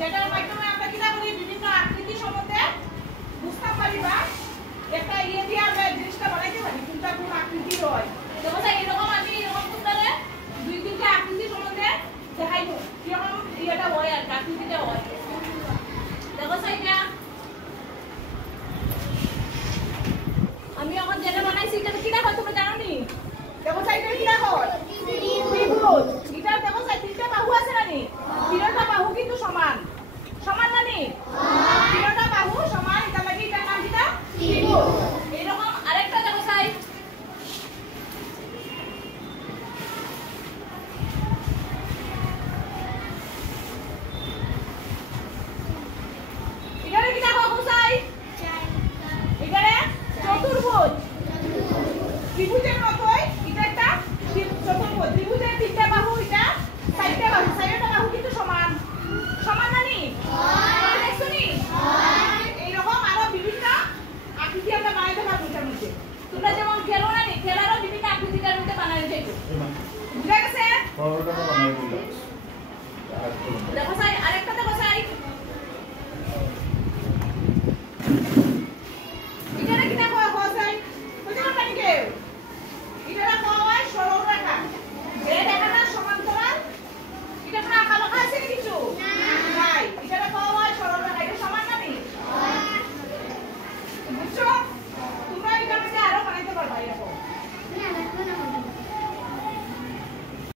যেটার মাধ্যমে আমরা কিনা করি বিভিন্ন আকৃতি সম্বন্ধে বুঝতে পারি বা একটা ইয়ে দিয়ে আমরা জিনিসটা বানাইতে পারি কোনটা কোন আকৃতি হয়। দেখো স্যার এরকম আমি এরকম কোনটারে দুই তিনটা আকৃতি সম্বন্ধে দেখাইবো কিরকম ইয়েটা হয় আর আকৃতিটা হয়। দেখো স্যার এটা আমি এখন যেটা বানাইছি এটা কি না হয় তোমরা জানো নি? দেখো স্যার এটা কি না হয় ত্রিভুজ। এটা দেখো স্যার তিনটা বাহু আছে না নি? তিনটা বাহু কিন্তু সমান সমান না নি? তিনটা বাহু সমান এটা লাগি এটার নাম কি না ত্রিভুজ। এরকম আরেকটা দেখো স্যার এখানে কি দেখো স্যার এখানে চতুর্ভুজ ত্রিভুজের মতোই এটা একটা চতুর্ভুজ। ত্রিভুজের তিনটা বাহু এটা চারটা বাহু চারটা বাহু কিন্তু সমান সমান না নি? দেখছো নি? এইরকম আরো বিভিন্ন আকৃতি আমরা বানাইতে পারবো এটার মধ্যে। তোমরা যেমন খেলো না নি খেলারও বিভিন্ন আকৃতিটার মধ্যে বানাই যাইতো। বুঝা গেছে? দেখো স্যার আরেকটা দেখো স্যার